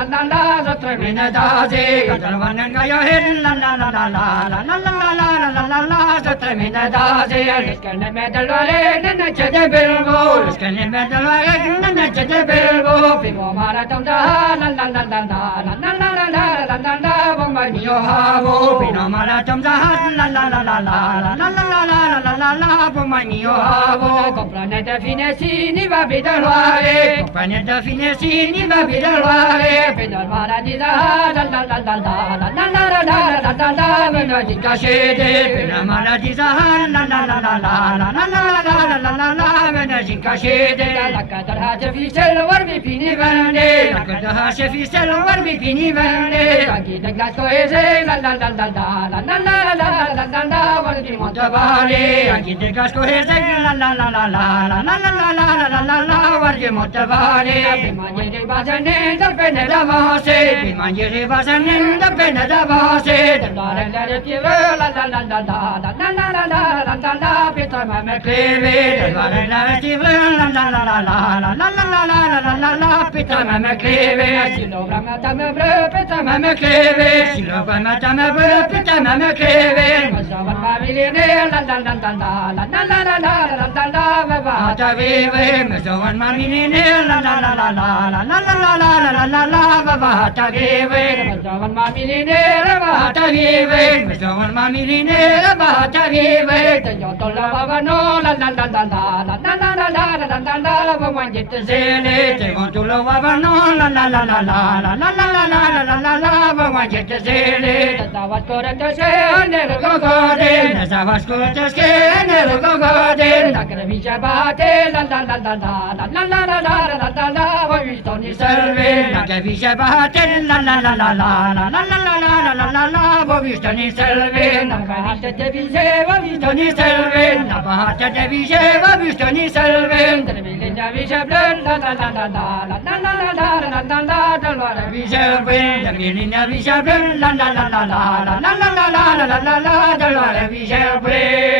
Let's la la la tremenda dase Catalana gaia la la la la la la la la la la la la tremenda dase L'escane medalare nella c'è de belgo L'escane medalare nella c'è de belgo Primo maratona la la la la la la la la la la la la la Bomba mio havo Primo maratona la la la la la la la la la la la la Bomba mio havo Compranete finesini va pedalare Compranete finesini va pedalare Pedalare di da la la la la la la la la la la la la la Vena di cascede Pedalare di da la la la la la la la la la la la la la Vena di cascede La cadra c'è fistello varbi fini vende La cadra c'è fistello varbi fini vende Anche del gasco ese la la la la la la la la la la la la Varbi Montavale Anche del gasco ese la la la la la la la la la la la la la Varbi Montavale Prima di basane da penne da vase Prima di basane da penne da vase Dall'ora la retiva la la la la la la la la la la la la la Pietra me cleve Dall'ora la retiva la la la la la la la la la la la la la Pietra me cleve Silogramma me bre Pietra me cleve Silogramma me bre Pietra me cleve Masavan mamiline la la la la la la la la la la la la la Vavata vive Masavan mamiline la la la la la la la la la la la la la Vavata vive Masavan mamiline Vavata vive Masavan mamiline Vavata vive Tayo tolavano la la la la la la la la la la la la la Vavanjit zene Tayo tolavano la la la la la la la la la la la la la Vavanjit zene Tazavas koreteske anel gogode Tazavas koreteske anel gogode Nakrevisha bate la la la la la la la la la la la la la Vavistoni serve Nakrevisha bate la la la la la la la la la la la la la Vavistoni serve Nakrevisha devise Vavistoni serve Nakrevisha devise Vavistoni serve Devile devise blen la la la la la la la la la la la la la Dalvara devise blen Devile devise blen la la la la la la la la la la la la la Dalvara devise blen